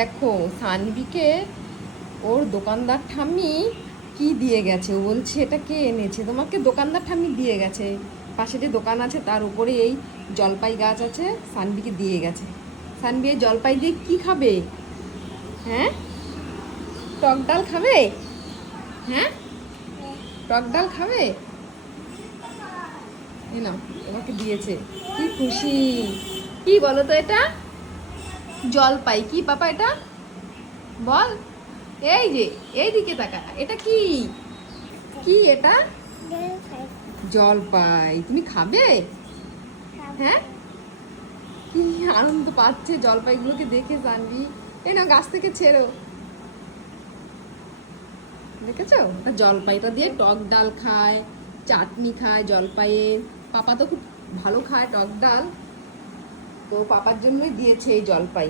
দেখো সানভিকে ওর দোকানদার ঠাম্মি কি দিয়ে গেছে। ও বলছে এটা কে এনেছে, তোমাকে দোকানদার ঠাম্মি দিয়ে গেছে। পাশে যে দোকান আছে তার উপরে এই জলপাই গাছ আছে, সানভিকে দিয়ে গেছে। সানভি এই জলপাই দিয়ে কি খাবে? হ্যাঁ, টক ডাল খাবে? হ্যাঁ, টক ডাল খাবে? এই নাও, তোমাকে দিয়েছে। কি খুশি! কি বলো তো এটা? জলপাই কি পাপা এটা? বল। এই যে এইদিকে তাকা, এটা কি? কি এটা? জলপাই। তুমি খাবে? হ্যাঁ, কি আনন্দ পাচ্ছে জলপাইগুলোকে দেখে জানবি। এই না, গাছ থেকে ছেড়ো। দেখেছো, জলপাইটা দিয়ে টক ডাল খায়, চাটনি খায় জলপাইয়ের। পাপা তো খুব ভালো খায় টক ডাল, তো পাপার জন্যই দিয়েছে এই জলপাই।